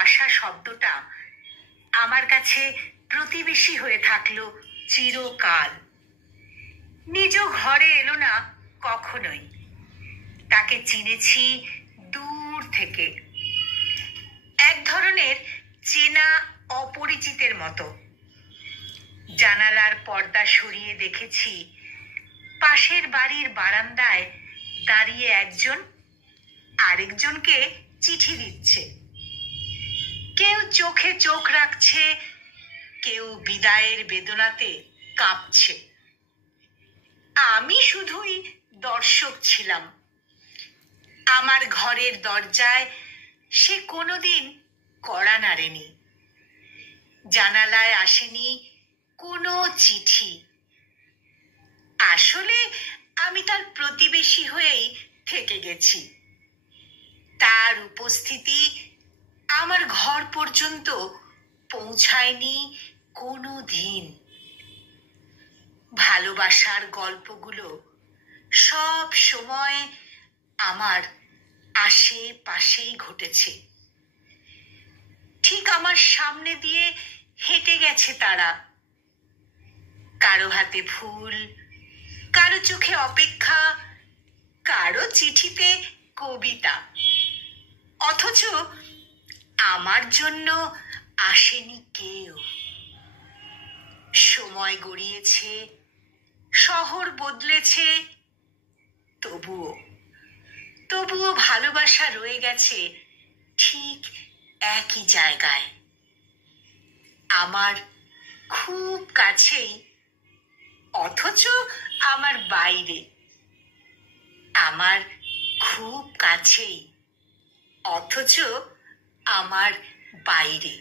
বাসা শব্দটা আমার কাছে প্রতিবেশী হয়ে থাকলো চিরকাল। নিজ ঘরে এলো না কখনোই, তাকে চিনেছি দূর থেকে, এক ধরনের চেনা অপরিচিতের মতো। জানালার পর্দা সরিয়ে দেখেছি পাশের বাড়ির বারান্দায় দাঁড়িয়ে একজন আরেকজনকে চিঠি দিচ্ছে। কেউ চোখে চোখ রাখছে, কেউ বিদায়ের বেদনাতে কাঁপছে। আমি শুধুই দর্শক ছিলাম। আমার ঘরের দরজায় সে কোনোদিন কড়া নাড়েনি, জানালায় আসেনি কোনো চিঠি। আসলে আমি তার প্রতিবেশী হয়েই থেকে গেছি। তার উপস্থিতি আমার ঘর পর্যন্ত পৌঁছায়নি কোনো দিন। ভালোবাসার গল্পগুলো সব সময় আমার আশেপাশেই ঘটেছে। ঠিক আমার সামনে দিয়ে হেঁটে গেছে তারা। কারো হাতে ফুল, কারো চোখে অপেক্ষা, কারো চিঠিতে কবিতা। অথচ আমার জন্য আসেনি কেউ। সময় গড়িয়েছে, শহর বদলেছে, তবুও ভালোবাসা রয়ে গেছে ঠিক একই জায়গায়, আমার খুব কাছেই, অথচ আমার বাইরে। আমার খুব কাছেই, অথচ আমার বাইরে।